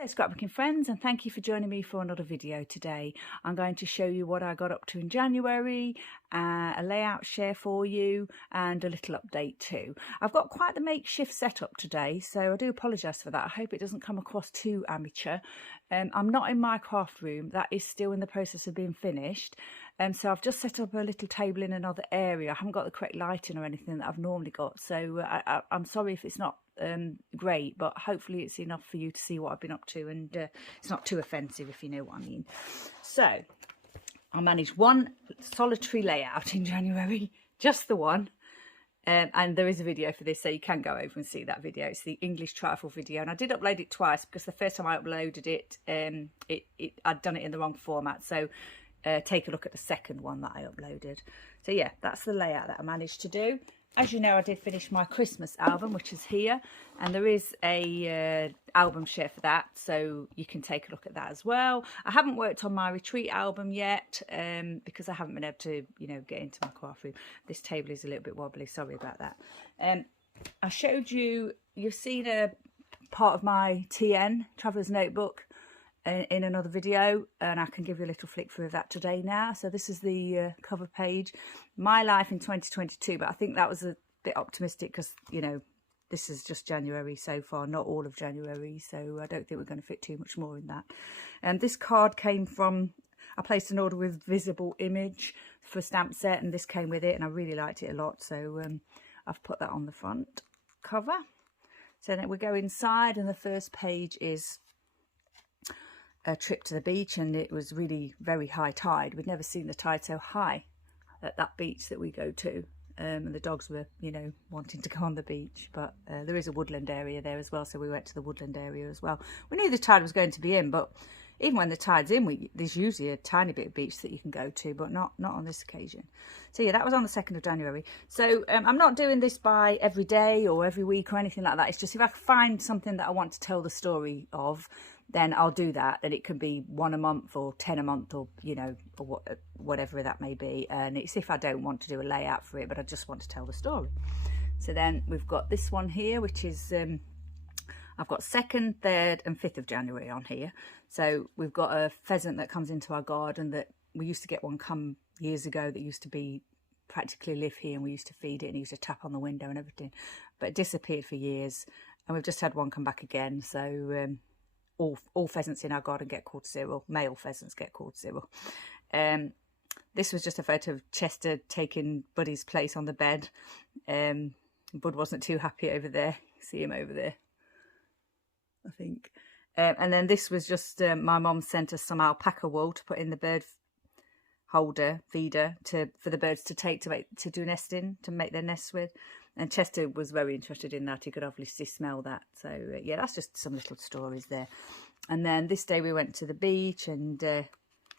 Hello scrapbooking friends, and thank you for joining me for another video today. I'm going to show you what I got up to in January, a layout share for you and a little update too. I've got quite the makeshift setup today, so I do apologise for that. I hope it doesn't come across too amateur. I'm not in my craft room, that is still in the process of being finished. So I've just set up a little table in another area. I haven't got the correct lighting or anything that I've normally got, so I'm sorry if it's not great, but hopefully it's enough for you to see what I've been up to, and it's not too offensive, if you know what I mean. So I managed one solitary layout in January, just the one, and there is a video for this, so you can go over and see that video. It's the English trifle video, and I did upload it twice because the first time I uploaded it, I'd done it in the wrong format, so take a look at the second one that I uploaded. So yeah, that's the layout that I managed to do. As you know, I did finish my Christmas album, which is here, and there is a album share for that, so you can take a look at that as well. I haven't worked on my retreat album yet because I haven't been able to, get into my craft room. This table is a little bit wobbly, sorry about that. I showed you, you've seen a part of my TN, Traveller's Notebook, in another video, and I can give you a little flick through of that today now. So this is the cover page, my life in 2022, but I think that was a bit optimistic because this is just January so far, not all of January, so I don't think we're going to fit too much more in that. And this card came from, I placed an order with Visible Image for a stamp set, and this came with it, and I really liked it a lot, so I've put that on the front cover. So then we go inside, and the first page is a trip to the beach, and it was really very high tide. We'd never seen the tide so high at that beach that we go to, and the dogs were wanting to go on the beach, but there is a woodland area there as well, so we went to the woodland area as well. We knew the tide was going to be in, but even when the tide's in, there's usually a tiny bit of beach that you can go to, but not on this occasion. So yeah, that was on the 2nd of January. So I'm not doing this by every day or every week or anything like that. It's just if I find something that I want to tell the story of, then I'll do that. And it can be 1 a month or 10 a month, or or whatever that may be. And it's if I don't want to do a layout for it, but I just want to tell the story. So then we've got this one here, which is I've got 2nd, 3rd and 5th of January on here. So we've got a pheasant that comes into our garden that we used to get one come years ago that used to be practically live here, and we used to feed it, and he used to tap on the window and everything, but it disappeared for years, and we've just had one come back again. So all pheasants in our garden get called Cyril. Male pheasants get called Cyril. This was just a photo of Chester taking Buddy's place on the bed. Bud wasn't too happy over there. See him over there, I think. And then this was just my mum sent us some alpaca wool to put in the bird feeder for the birds to take to do nesting, to make their nests with. And Chester was very interested in that. He could obviously smell that. So yeah, that's just some little stories there. And then this day we went to the beach, and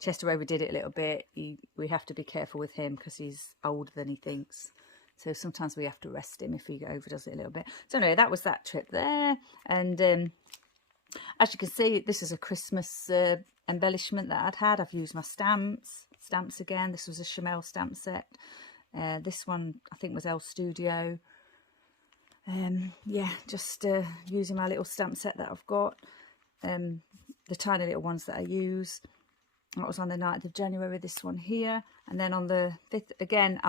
Chester overdid it a little bit. We have to be careful with him because he's older than he thinks. So sometimes we have to rest him if he overdoes it a little bit. So anyway, that was that trip there. And as you can see, this is a Christmas embellishment that I'd had. I've used my stamps again. This was a Chamel stamp set. This one I think was El Studio. Yeah, just using my little stamp set that I've got. The tiny little ones that I use. That was on the 9th of January, this one here. And then on the 5th, again,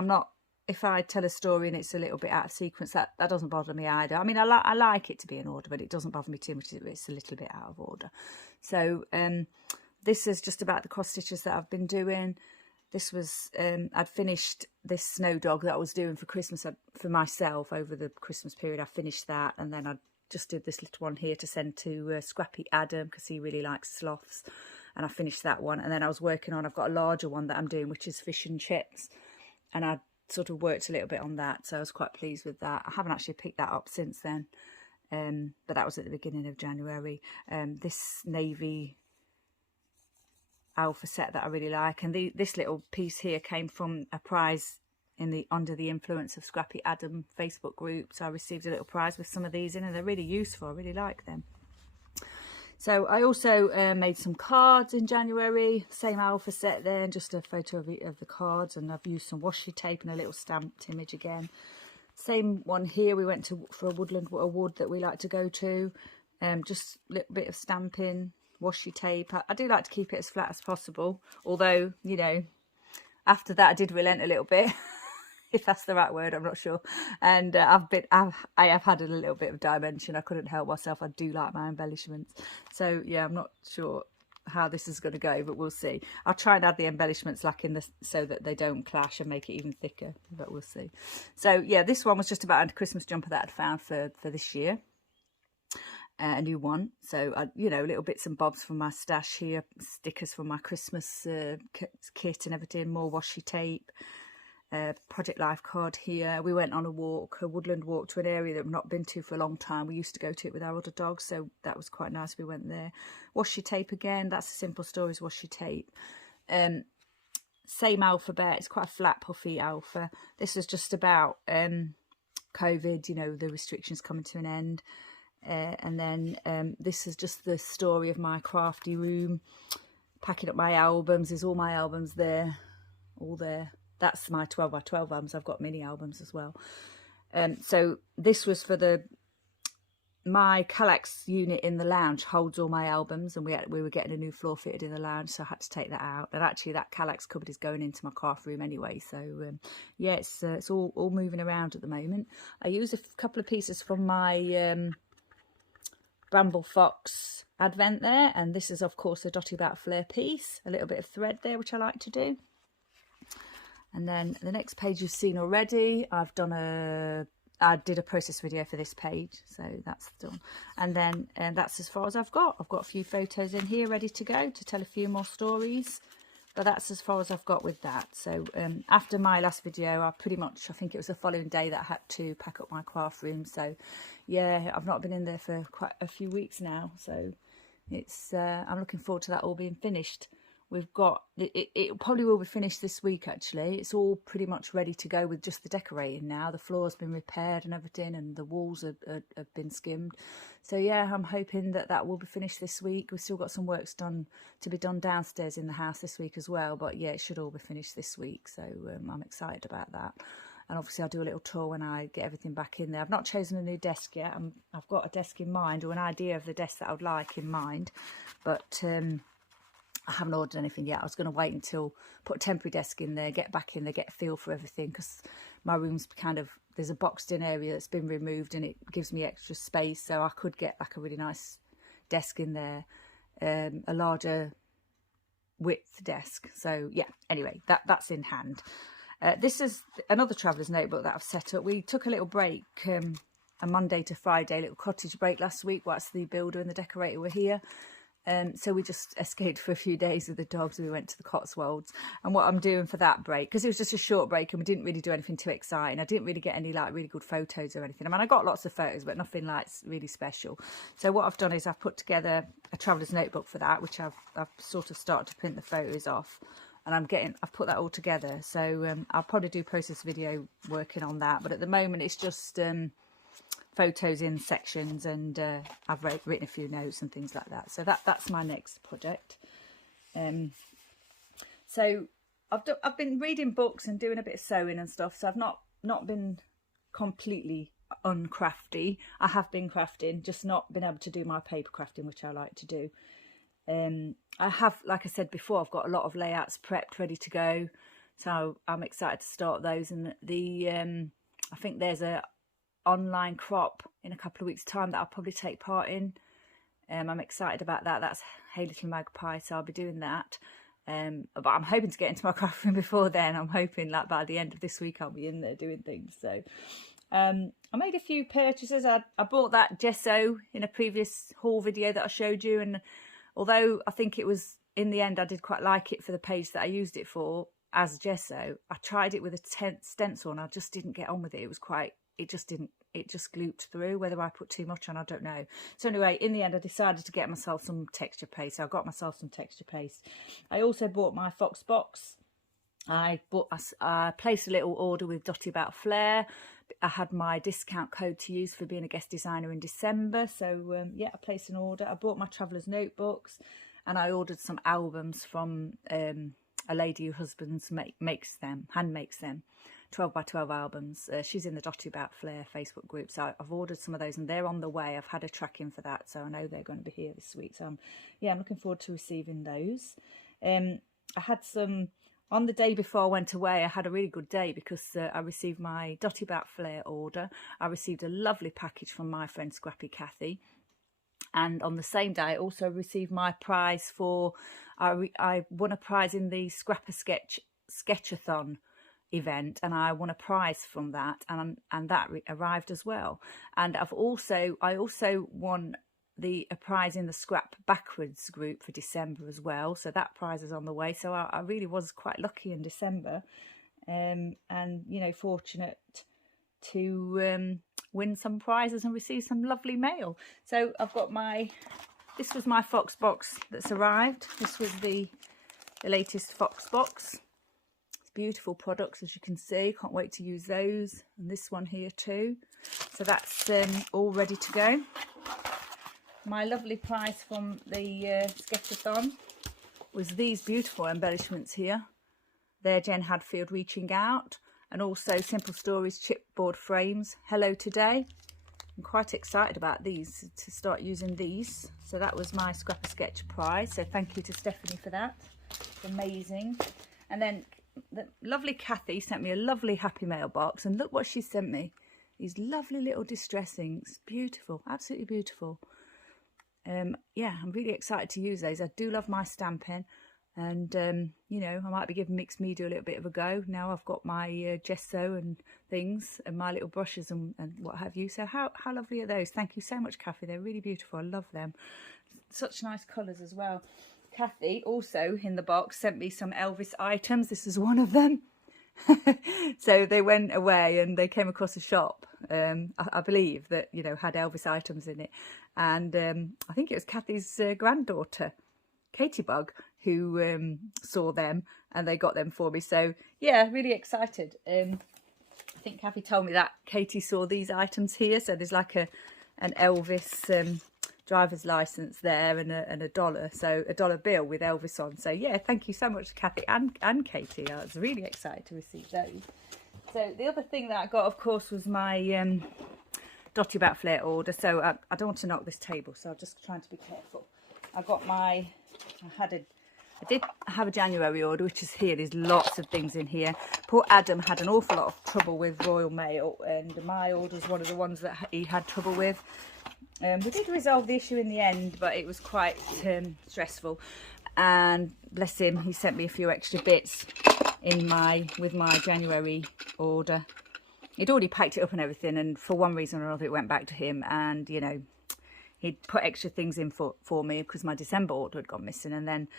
if I tell a story and it's a little bit out of sequence, that doesn't bother me either. I mean, I like it to be in order, but it doesn't bother me too much if it's a little bit out of order. So this is just about the cross stitches that I've been doing. This was, I'd finished this snow dog that I was doing for Christmas for myself over the Christmas period. I finished that, and then I just did this little one here to send to Scrappy Adam because he really likes sloths, and I finished that one. And then I was working on, I've got a larger one that I'm doing, which is fish and chips, and I sort of worked a little bit on that, so I was quite pleased with that. I haven't actually picked that up since then, but that was at the beginning of January. This navy alpha set that I really like, and this little piece here came from a prize in the Under the Influence of Scrappy Adam Facebook group, so I received a little prize with some of these in, and they're really useful. I really like them. So I also made some cards in January, same alpha set there, and just a photo of the cards, and I've used some washi tape and a little stamped image again. Same one here, we went for a wood that we like to go to. Just a little bit of stamping, washi tape. I do like to keep it as flat as possible, although, you know, after that I did relent a little bit. If that's the right word, I'm not sure. And I have had a little bit of dimension. I couldn't help myself. I do like my embellishments. So yeah, I'm not sure how this is going to go, but we'll see. I'll try and add the embellishments like in the, so that they don't clash, and make it even thicker, but we'll see. So yeah, this one was just about a Christmas jumper that I'd found for this year. A new one. So you know, little bits and bobs from my stash here, stickers from my Christmas kit and everything, more washi tape. Project Life card here. We went on a walk, a woodland walk, to an area that we've not been to for a long time. We used to go to it with our other dogs, so that was quite nice. We went there. Washi tape again. That's a Simple Stories washi tape. Same alphabet. It's quite a flat, puffy alpha. This is just about COVID, you know, the restrictions coming to an end. And then this is just the story of my crafty room. Packing up my albums. There's all my albums there, all there. That's my 12 by 12 albums. I've got mini albums as well. So this was for my Kallax unit in the lounge holds all my albums, and we were getting a new floor fitted in the lounge, so I had to take that out. And actually that Kallax cupboard is going into my craft room anyway. So yeah, it's all moving around at the moment. I use a couple of pieces from my Bramble Fox advent there, and this is of course a Dotty About Flare piece, a little bit of thread there, which I like to do. And then the next page you've seen already. I did a process video for this page, so that's done. And then that's as far as I've got. I've got a few photos in here ready to go to tell a few more stories, but that's as far as I've got with that. So after my last video, I think it was the following day that I had to pack up my craft room. So yeah, I've not been in there for quite a few weeks now, so it's I'm looking forward to that all being finished. We've got it probably will be finished this week. Actually, it's all pretty much ready to go with just the decorating now. The floor's been repaired and everything, and the walls have been skimmed. So yeah, I'm hoping that will be finished this week. We've still got some works to be done downstairs in the house this week as well, but yeah, it should all be finished this week. So I'm excited about that. And obviously I'll do a little tour when I get everything back in there. I've not chosen a new desk yet. I've got a desk in mind, or an idea of the desk that I would like in mind, but I haven't ordered anything yet. I was going to wait until, put a temporary desk in there, get back in there, get a feel for everything, because my room's kind of, there's a boxed in area that's been removed and it gives me extra space, so I could get like a really nice desk in there, a larger width desk. So yeah, anyway, that's in hand. This is another traveller's notebook that I've set up. We took a little break, a Monday to Friday, little cottage break last week whilst the builder and the decorator were here. So we just escaped for a few days with the dogs. We went to the Cotswolds, and what I'm doing for that break, because it was just a short break and we didn't really do anything too exciting. I didn't really get any like really good photos or anything. I mean, I got lots of photos, but nothing like really special. So what I've done is I've put together a traveller's notebook for that, which I've sort of started to print the photos off, and I've put that all together. So I'll probably do process video working on that, but at the moment it's just photos in sections, and I've written a few notes and things like that. So that's my next project. So I've been reading books and doing a bit of sewing and stuff, so I've not been completely uncrafty. I have been crafting, just not been able to do my paper crafting, which I like to do. I have, like I said before, I've got a lot of layouts prepped, ready to go, so I'm excited to start those. And I think there's a online crop in a couple of weeks' time that I'll probably take part in. I'm excited about that. That's Hey Little Magpie, so I'll be doing that. But I'm hoping to get into my craft room before then. I'm hoping like by the end of this week I'll be in there doing things. So I made a few purchases. I bought that gesso in a previous haul video that I showed you, and although I think it was, in the end I did quite like it for the page that I used it for as gesso, I tried it with a stencil and I just didn't get on with it. It just glooped through. Whether I put too much on, I don't know. So anyway, in the end I decided to get myself some texture paste. So I got myself some texture paste. I also bought my Fox box. I placed a little order with Dotty About Flare. I had my discount code to use for being a guest designer in December. So yeah, I placed an order. I bought my traveller's notebooks, and I ordered some albums from a lady whose husband hand makes them, 12 by 12 albums. She's in the Dotty About Flair Facebook group, so I've ordered some of those and they're on the way. I've had a tracking for that, so I know they're going to be here this week. So I'm looking forward to receiving those. I had some on the day before I went away. I had a really good day because I received my Dotty About Flair order. I received a lovely package from my friend Scrappy Kathy, and on the same day I also received my prize for I won a prize in the Sketchathon event, and I won a prize from that, and that arrived as well. And I also won a prize in the Scrap Backwards group for December as well, so that prize is on the way. So I really was quite lucky in December, and you know, fortunate to win some prizes and receive some lovely mail. So I've got this was my Fox box that's arrived. This was the latest Fox box. Beautiful products, as you can see. Can't wait to use those. And this one here too. So that's all ready to go. My lovely prize from the Sketchathon was these beautiful embellishments here. They're Jen Hadfield Reaching Out, and also Simple Stories chipboard frames. Hello Today. I'm quite excited about these, to start using these. So that was my Scrapper Sketch prize. So thank you to Stephanie for that. It's amazing. And then the lovely Kathy sent me a lovely Happy Mail box, and look what she sent me. These lovely little distress inks. Beautiful, absolutely beautiful. Yeah, I'm really excited to use those. I do love my stamping, and you know, I might be giving mixed media a little bit of a go now I've got my gesso and things and my little brushes and what have you. So how lovely are those? Thank you so much, Kathy. They're really beautiful. I love them. Such nice colours as well. Kathy also in the box sent me some Elvis items. This is one of them. So they went away and they came across a shop, I believe, that, you know, had Elvis items in it. And I think it was Kathy's granddaughter, Katie Bug, who saw them, and they got them for me. So yeah, really excited. I think Kathy told me that Katie saw these items here. So there's like an Elvis driver's license there and a dollar, so a $1 bill with Elvis on. So yeah, thank you so much, Kathy and Katie. I was really excited to receive those. So the other thing that I got, of course, was my Dotty About Flair order. So I don't want to knock this table, so I'm just trying to be careful. I did have a January order, which is here. There's lots of things in here. Poor Adam had an awful lot of trouble with Royal Mail, and my order is one of the ones that he had trouble with. We did resolve the issue in the end, but it was quite stressful, and bless him, he sent me a few extra bits with my January order. He'd already packed it up and everything, and for one reason or another it went back to him, and you know, he'd put extra things in for me because my December order had gone missing, and then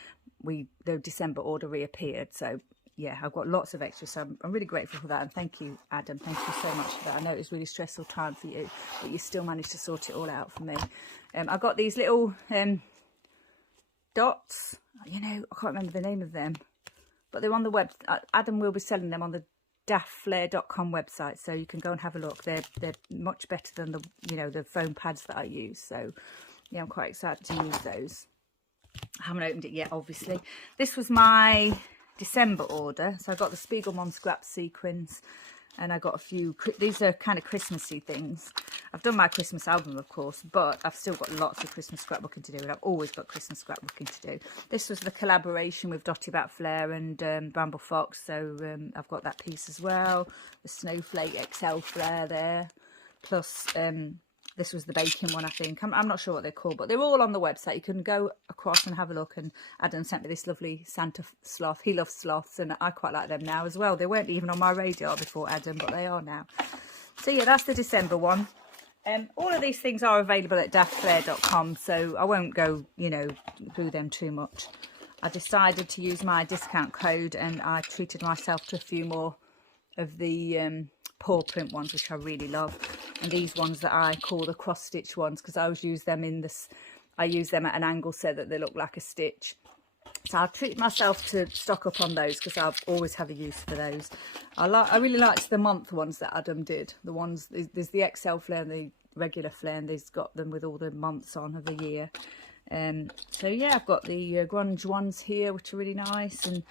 the December order reappeared. So yeah, I've got lots of extras, so I'm really grateful for that, and thank you, Adam. Thank you so much for that. I know it was a really stressful time for you, but you still managed to sort it all out for me. I got these little dots, you know, I can't remember the name of them, but they're on the web. Adam will be selling them on the dafflair.com website, so you can go and have a look. They're much better than the foam pads that I use. So yeah, I'm quite excited to use those. I haven't opened it yet, obviously. This was my December order. So I got the Spiegelman scrap sequins, and I got a few, these are kind of Christmassy things. I've done my Christmas album, of course, but I've still got lots of Christmas scrapbooking to do, and I've always got Christmas scrapbooking to do. This was the collaboration with Dotty About Flair and Bramble Fox, so I've got that piece as well. The Snowflake XL Flair there, plus this was the baking one, I think. I'm not sure what they're called, but they're all on the website. You can go across and have a look. And Adam sent me this lovely Santa sloth. He loves sloths, and I quite like them now as well. They weren't even on my radar before, Adam, but they are now. So yeah, that's the December one. All of these things are available at dafflair.com, so I won't go, you know, through them too much. I decided to use my discount code, and I treated myself to a few more of the paw print ones, which I really love, and these ones that I call the cross stitch ones, because I always use them I use them at an angle so that they look like a stitch. So I'll treat myself to stock up on those, because I'll always have a use for those. I really liked the month ones that Adam did. The ones, there's the XL flare and the regular flare, and he's got them with all the months on of the year. So yeah, I've got the grunge ones here, which are really nice, and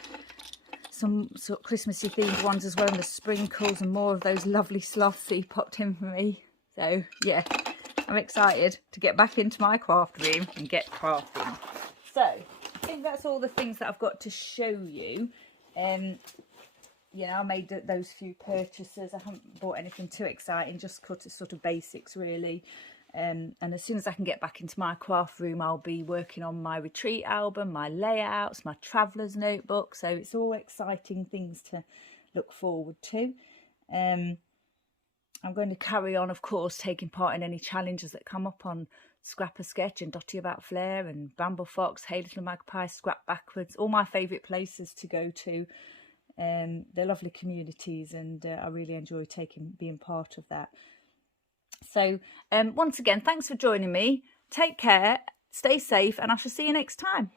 some sort of Christmassy themed ones as well, and the sprinkles and more of those lovely sloths he popped in for me. So yeah, I'm excited to get back into my craft room and get crafting. So I think that's all the things that I've got to show you. Yeah, I made those few purchases. I haven't bought anything too exciting, just cut sort of basics really. And as soon as I can get back into my craft room, I'll be working on my retreat album, my layouts, my traveller's notebook. So it's all exciting things to look forward to. I'm going to carry on, of course, taking part in any challenges that come up on Scrap a Sketch and Dotty About Flair and Bramble Fox, Hey Little Magpie, Scrap Backwards, all my favourite places to go to. They're lovely communities, and I really enjoy being part of that. So once again, thanks for joining me. Take care, stay safe, and I shall see you next time.